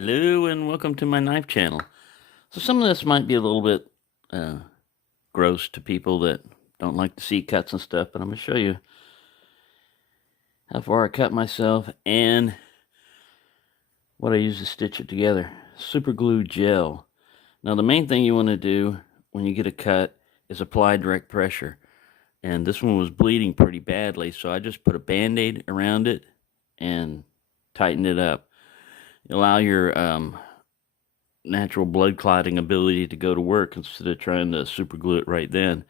Hello and welcome to my knife channel. So some of this might be a little bit gross to people that don't like to see cuts and stuff, but I'm going to show you how far I cut myself and what I use to stitch it together. Superglue gel. Now the main thing you want to do when you get a cut is apply direct pressure. And this one was bleeding pretty badly, so I just put a Band-Aid around it and tightened it up. Allow your natural blood clotting ability to go to work instead of trying to super glue it right then.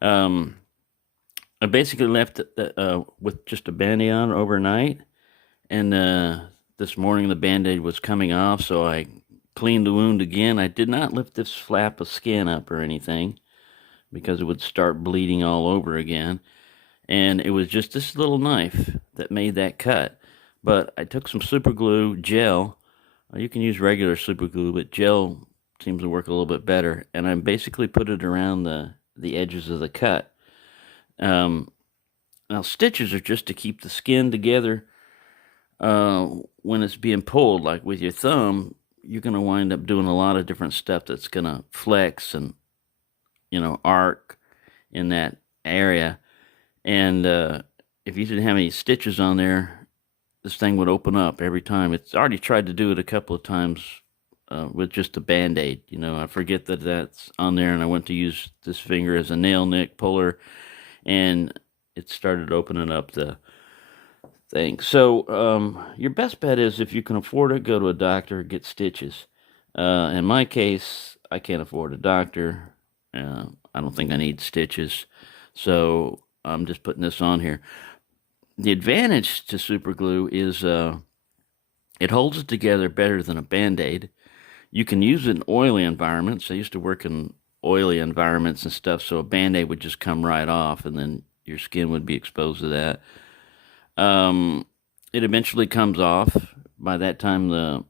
I basically left it with just a Band-Aid on overnight, and this morning the Band-Aid was coming off, so I cleaned the wound again. I did not lift this flap of skin up or anything because it would start bleeding all over again, and it was just this little knife that made that cut. But I took some super glue gel. You can use regular super glue, but gel seems to work a little bit better. And I basically put it around the edges of the cut. Now stitches are just to keep the skin together when it's being pulled. Like with your thumb, you're going to wind up doing a lot of different stuff that's going to flex and, arc in that area. And if you didn't have any stitches on there, this thing would open up every time. It's already tried to do it a couple of times with just a Band-Aid. I forget that that's on there, and I went to use this finger as a nail nick puller, and it started opening up the thing. So your best bet is, if you can afford it, go to a doctor, get stitches. In my case, I can't afford a doctor. I don't think I need stitches, so I'm just putting this on here. The advantage to super glue is it holds it together better than a Band-Aid. You can use it in oily environments. I used to work in oily environments and stuff, so a Band-Aid would just come right off, and then your skin would be exposed to that. It eventually comes off. By that time, the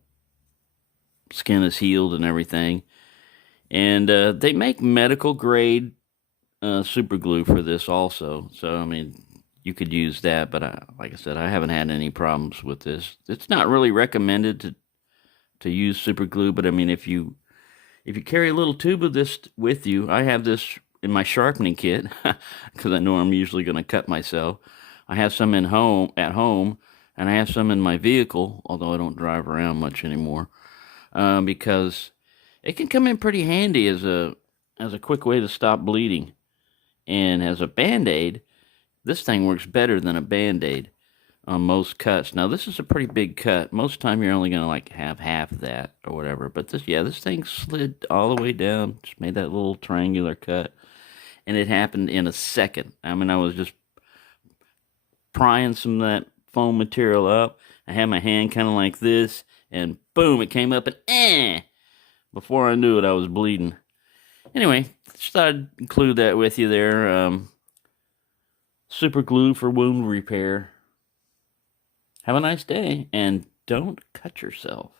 skin is healed and everything. And they make medical grade super glue for this also. So, I mean, you could use that, but like I said, I haven't had any problems with this. It's not really recommended to use super glue, but I mean, if you carry a little tube of this with you, I have this in my sharpening kit because I know I'm usually going to cut myself. I have some at home, and I have some in my vehicle, although I don't drive around much anymore, because it can come in pretty handy as a quick way to stop bleeding. And as a Band-Aid, this thing works better than a Band-Aid on most cuts. Now, this is a pretty big cut. Most time you're only going to have half of that or whatever. But this thing slid all the way down, just made that little triangular cut. And it happened in a second. I mean, I was just prying some of that foam material up. I had my hand kind of like this, and boom, it came up, and before I knew it, I was bleeding. Anyway, just thought I'd include that with you there. Super glue for wound repair. Have a nice day, and don't cut yourself.